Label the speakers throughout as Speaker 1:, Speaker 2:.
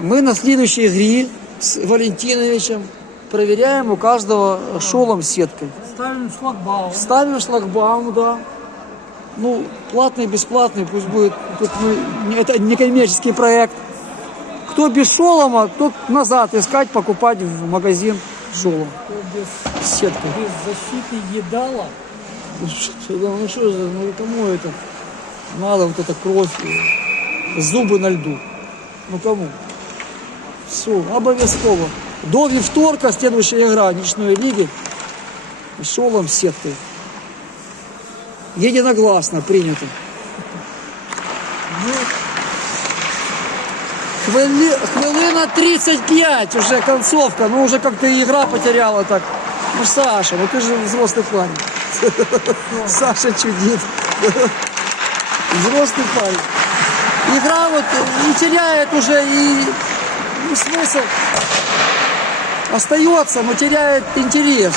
Speaker 1: Мы на следующей игре с Валентиновичем проверяем у каждого шолом сеткой.
Speaker 2: Ставим шлагбаум.
Speaker 1: Ставим шлагбаум, да. Ну, платный, бесплатный, пусть будет. Тут, не- это не коммерческий проект. Кто без шолома, тот назад искать, покупать в магазин шолом
Speaker 2: без,
Speaker 1: с сеткой.
Speaker 2: без защиты едала.
Speaker 1: Ну что, да, ну ну кому это надо вот эта кровь, и зубы на льду? Ну кому? Все, обовязково. До вівторка следующая игра ночной лиги. Шолом с сеткой. Единогласно принято.
Speaker 2: Ну,
Speaker 1: Хвили- Хвилина 35, уже концовка, ну уже как-то игра потеряла так. Ну, Саша, ну ты же взрослый парень. Саша чудит. Взрослый парень. Игра вот не теряет уже и ну, смысл остается, но теряет интерес.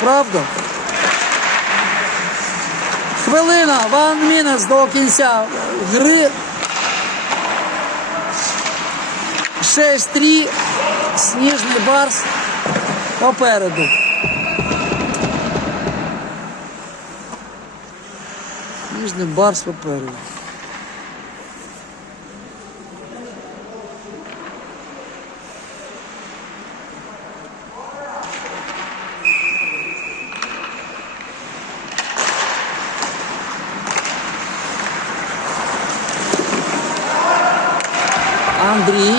Speaker 1: Правда? Хвилина, one minutes до кінця гри. 6-3, сніжний барс попереду. Сніжний барс попереду. Андрій.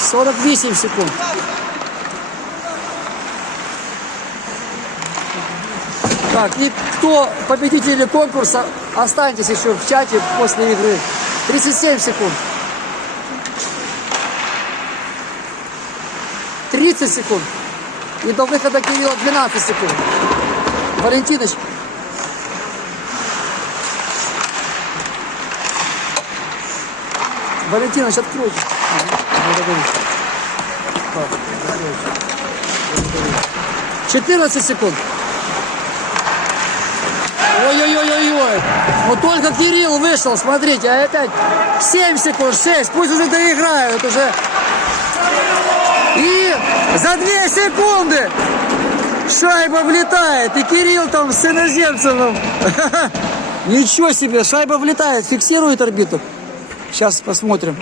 Speaker 1: Сорок вісім секунд. Так, и кто победители конкурса, останьтесь еще в чате после игры. 37 секунд. 30 секунд. И до выхода Кирилла 12 секунд. Валентиныч, Валентинович, откройте. Благодарю. 14 секунд. Ой-ой-ой-ой-ой. Вот только Кирилл вышел, смотрите, а опять 7 секунд, 6. Пусть уже доиграют уже. И за 2 секунды шайба влетает. И Кирилл там с иноземцем. Ничего себе, шайба влетает, фиксирует орбиту. Сейчас посмотрим.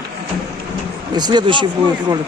Speaker 1: И следующий будет ролик.